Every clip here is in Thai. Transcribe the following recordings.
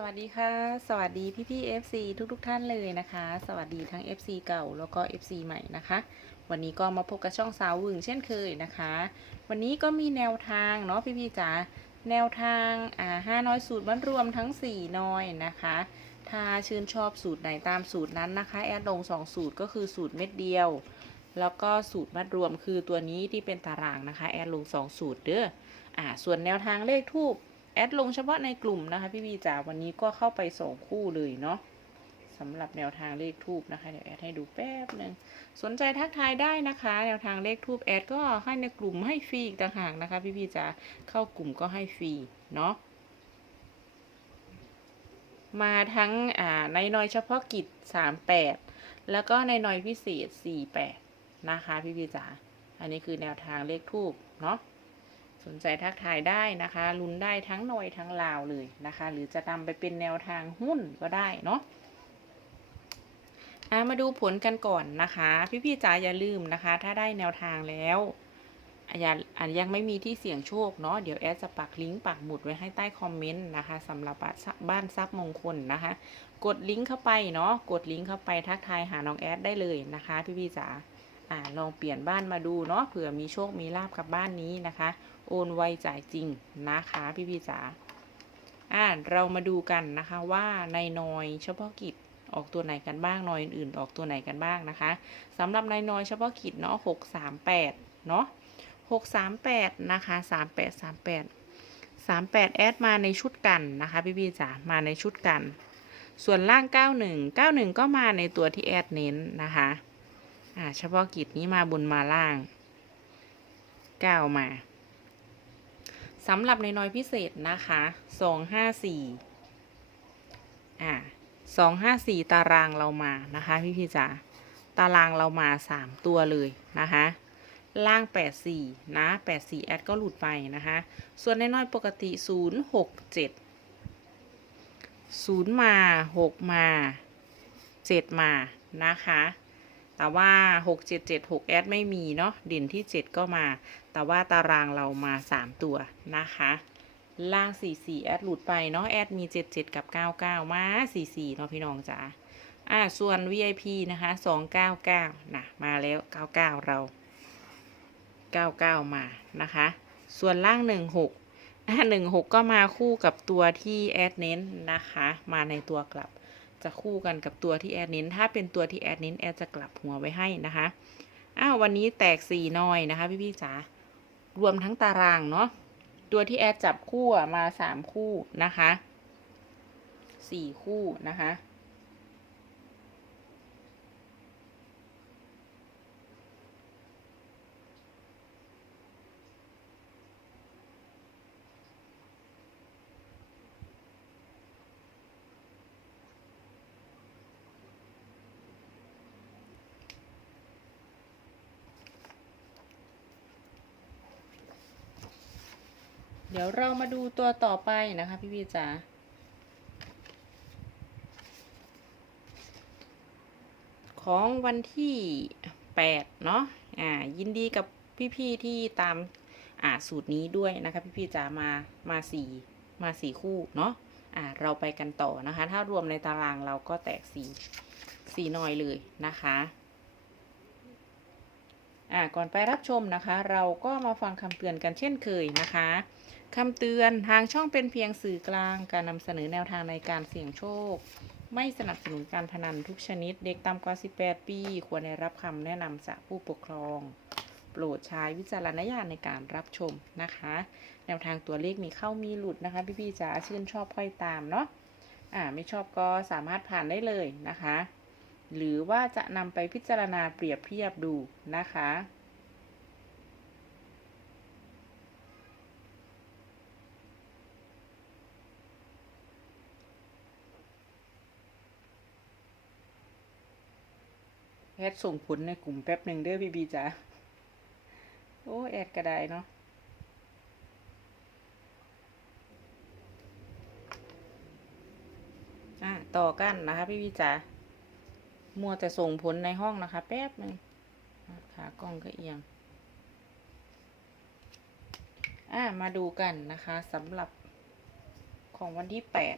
สวัสดีค่ะ สวัสดีพี่พี่ FC ทุกทุกๆท่านเลยนะคะ สวัสดีทั้ง FC เก่าแล้วก็ FC ใหม่นะคะ วันนี้ก็มาพบกับช่องสาววึงเช่นเคยนะคะ วันนี้ก็มีแนวทางเนาะพี่พี่จ๋าแนวทางอ่าห้าน้อยสูตรมัดรวมทั้ง 4 น้อยนะคะ ถ้าชื่นชอบสูตรไหนตามสูตรนั้นนะคะ แอดลง 2 สูตรก็คือสูตรเม็ดเดียว แล้วก็สูตรมัดรวมคือตัวนี้ที่เป็นตารางนะคะ แอดลง 2 สูตรเด้ออ่าส่วนแนวทางเลขทูบ แอดลงเฉพาะในกลุ่มนะคะพี่บีจ๋าวันนี้ก็เข้าไปสองคู่เลยเนาะสำหรับแนวทางเลขทูบนะคะเดี๋ยวแอดให้ดูแป๊บหนึ่งสนใจทักทายได้นะคะ แนวทางเลขทูบแอดก็ให้ในกลุ่มให้ฟรีอีกต่างหากนะคะ พี่บีจ๋าเข้ากลุ่มก็ให้ฟรีเนาะมาทั้งอ่าในน้อยเฉพาะกิจ38แปดแล้วก็ในน้อยพิเศษ48นะคะ พี่บีจ๋าอันนี้คือแนวทางเลขทูบเนาะ สนใจทักทายได้นะคะลุ้นได้ทั้งหน่อยทั้งลาวเลยนะคะ หรือจะนำไปเป็นแนวทางหุ้นก็ได้เนาะมาดูผลกันก่อนนะคะ พี่ๆจ๋าอย่าลืมนะคะ ถ้าได้แนวทางแล้วอย่าอะยังไม่มีที่เสี่ยงโชคเนาะเดี๋ยวแอดจะปักลิงก์ปักหมุดไว้ให้ใต้คอมเมนต์นะคะสำหรับบ้านทรัพย์มงคลนะคะ กดลิงก์เข้าไปเนาะกดลิงก์เข้าไปทักทายหาน้องแอดได้เลยนะคะ พี่ๆจ๋า อ่าลองเปลี่ยนบ้านมาดูเนาะเผื่อมีโชคมีลาบกับบ้านนี้นะคะ โอนไวจ่ายจริงนะคะพี่พี่จ๋าอ่าเรามาดูกันนะคะว่าในนอยเฉพาะกิจออกตัวไหนกันบ้างนอยอื่นๆออกตัวไหนกันบ้างนะคะสำหรับในนอยเฉพาะกิจเนาะหกสามแปดเนาะหกสามแปดนะคะสามแปดสามแปดสามแปดแอดมาในชุดกันนะคะพี่พี่จ๋ามาในชุดกัน ส่วนล่าง91 91ก็มาในตัวที่แอดเน้นนะคะ อ่าเฉพาะกิจนี้มาบนมาล่าง9มาสำหรับในน้อยพิเศษนะคะสองห้าสี่อ่าสองห้าสี่ตารางเรามานะคะพี่พี่ๆจ๋าตารางเรามาสามตัวเลยนะคะล่างแปดสี่นะแปดสี่แอดก็หลุดไปนะคะ ส่วนในน้อยปกติศูนย์หกเจ็ดศูนย์มาหกมาเจ็ดมา นะคะ แต่ว่าหกเจ็ดเจ็ดหกแอดไม่มีเนาะเด่นที่เจ็ดก็มา แต่ว่าตารางเรามา 3 ตัวนะคะ ล่าง 44 แอดหลุดไปเนาะแอดมี 77 กับ 99 มา 44 เนาะพี่น้องจ๋าอ่าส่วน VIP นะคะ 299นะมาแล้ว 99 เรา 99 มานะคะ ส่วนล่าง 16อ่า16 ก็มาคู่กับตัวที่แอดเน้นนะคะ มาในตัวกลับ จะคู่กันกับตัวที่แอดเน้น ถ้าเป็นตัวที่แอดเน้นแอดจะกลับหัวไว้ให้นะคะ อ้าววันนี้แตกสี่น้อยนะคะ พี่พี่จ๋ารวมทั้งตารางเนาะ ตัวที่แอดจับคู่มาสามคู่นะคะสี่คู่นะคะ ดี๋ยวเรามาดูตัวต่อไปนะคะ พี่พี่จ๋าของวันที่แปดเนาะอ่า ยินดีกับพี่ๆที่ตามอ่าสูตรนี้ด้วยนะคะพี่พี่ๆจ๋ามามาสี่มาสี่คู่เนาะอ่าเราไปกันต่อนะคะ ถ้ารวมในตารางเราก็แตกสี่สี่หน่อยเลยนะคะ อ่าก่อนไปรับชมนะคะ เราก็มาฟังคำเตือนกันเช่นเคยนะคะคำเตือนทางช่องเป็นเพียงสื่อกลางการนำเสนอแนวทางในการเสี่ยงโชค ไม่สนับสนุนการพนันทุกชนิด เด็กต่ำกว่า 18 ปี ควรได้รับคำแนะนำจากผู้ปกครอง โปรดใช้วิจารณญาณในการรับชมนะคะ แนวทางตัวเลขมีเข้ามีหลุดนะคะ พี่ๆจ๋าชื่นชอบค่อยตามเนาะอ่าไม่ชอบก็สามารถผ่านได้เลยนะคะ หรือว่าจะนำไปพิจารณาเปรียบเทียบดูนะคะ แอดส่งผลในกลุ่มแป๊บหนึ่งเด้อพี่บีจ๋าโอ้ แอดก็ไดเนาะอะ ต่อกันนะคะพี่บีจ๋า มัวแต่ส่งผลในห้องนะคะ แป๊บหนึ่งขากล้องก็เอียง อะมาดูกันนะคะสำหรับของวันที่แปด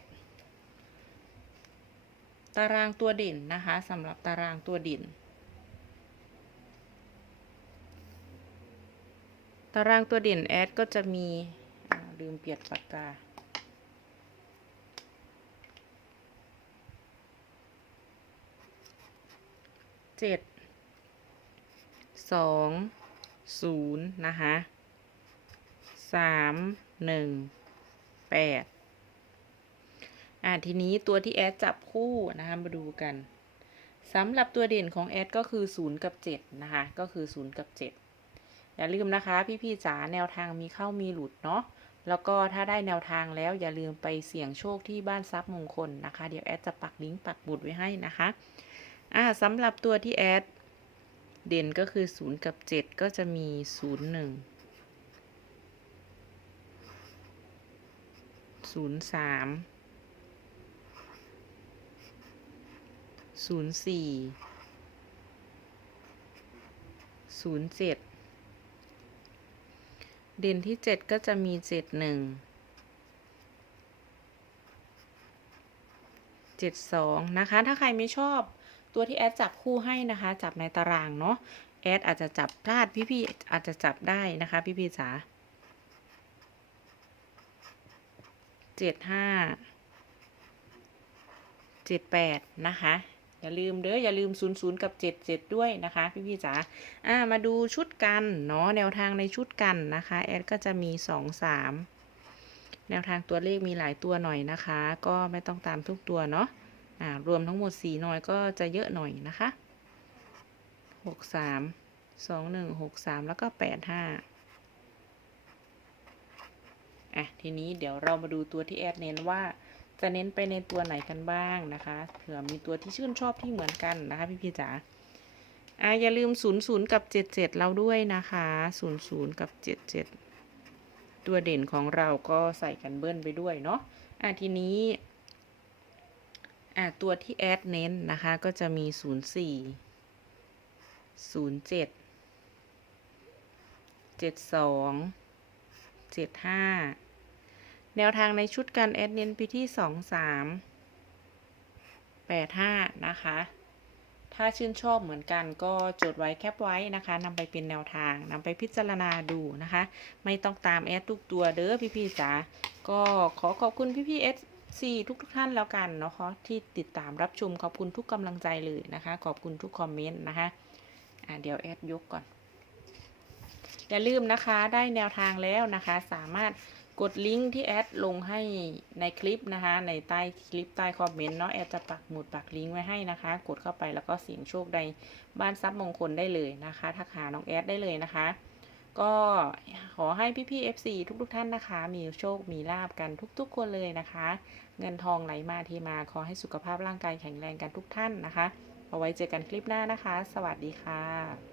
ตารางตัวเด่นนะคะสำหรับตารางตัวเด่น ตารางตัวเด่นแอดก็จะมีลืมเปลี่ยนปากกา เจ็ดสองศูนย์นะคะสามหนึ่งแปดอ่าทีนี้ตัวที่แอดจับคู่นะคะมาดูกันสำหรับตัวเด่นของแอดก็คือ0กับ7นะคะก็คือ0กับ7อย่าลืมนะคะพี่ๆจ๋าแนวทางมีเข้ามีหลุดเนาะแล้วก็ถ้าได้แนวทางแล้วอย่าลืมไปเสี่ยงโชคที่บ้านทรัพย์มงคลนะคะ เดี๋ยวแอดจะปักลิงก์ปักบุดไว้ให้นะคะ อ่าสำหรับตัวที่แอด เด่นก็คือ 0 กับ 7 ก็จะมี 0 1 0 3ศูนย์สี่ศูนย์เจ็ดเด่นที่เจ็ดก็จะมีเจ็ดหนึ่งเจ็ดสองนะคะ ถ้าใครไม่ชอบ ตัวที่แอดจับคู่ให้นะคะ จับในตารางเนาะแอดอาจจะจับพลาดพี่ๆอาจจะจับได้นะคะ พี่ๆจ๋าเจ็ดห้าเจ็ดแปดนะคะ อย่าลืมเด้ออย่าลืม 0 0 กับ 7 7 ด้วยนะคะ พี่พี่ๆจ๋าอ่ามาดูชุดกันเนาะแนวทางในชุดกันนะคะ แอดก็จะมี 2 3 แนวทางตัวเลขมีหลายตัวหน่อยนะคะ ก็ไม่ต้องตามทุกตัวเนาะ อ่ารวมทั้งหมด4หน่อยก็จะเยอะหน่อยนะคะ 6 3 2 1 6 3 แล้วก็ 8 5อะทีนี้เดี๋ยวเรามาดูตัวที่แอดเน้นว่าจะเน้นไปในตัวไหนกันบ้างนะคะเผื่อมีตัวที่ชื่นชอบที่เหมือนกันนะคะพี่พี่จ๋าอ่าอย่าลืม 0 0 กับ 7 7 เราด้วยนะคะ 0 0 กับ 7 7 ตัวเด่นของเราก็ใส่กันเบิ้ลไปด้วยเนาะอ่าทีนี้ อ่าตัวที่แอดเน้นนะคะ ก็จะมี 0 4 0 7 7 2 7 5 แนวทางในชุดการแอดเน้นไปที่ 2 3 8 5 นะคะ ถ้าชื่นชอบเหมือนกันก็จดไว้แคปไว้นะคะนำไปเป็นแนวทางนำไปพิจารณาดูนะคะ ไม่ต้องตามแอดทุกตัวเด้อพี่ๆจ๋าก็ขอขอบคุณพี่ๆเอส ซีทุกทุกท่านแล้วกันเนาะที่ติดตามรับชมขอบคุณทุกกำลังใจเลยนะคะ ขอบคุณทุกคอมเมนต์นะคะอะเดี๋ยวแอดยกก่อน อย่าลืมนะคะได้แนวทางแล้วนะคะ สามารถกดลิงก์ที่แอดลงให้ในคลิปนะคะ ในใต้คลิปใต้คอมเมนต์เนาะแอดจะปักหมุดปักลิงก์ไว้ให้นะคะ กดเข้าไปแล้วก็เสียงโชคในบ้านทรัพย์มงคลได้เลยนะคะ ทักหาน้องแอดได้เลยนะคะ ก็ขอให้พี่พี่เอฟซีทุกๆท่านนะคะ มีโชคมีลาบกันทุกๆคนเลยนะคะ เงินทองไหลมาเทมาขอให้สุขภาพร่างกายแข็งแรงกันทุกท่านนะคะ เอาไว้เจอกันคลิปหน้านะคะ สวัสดีค่ะ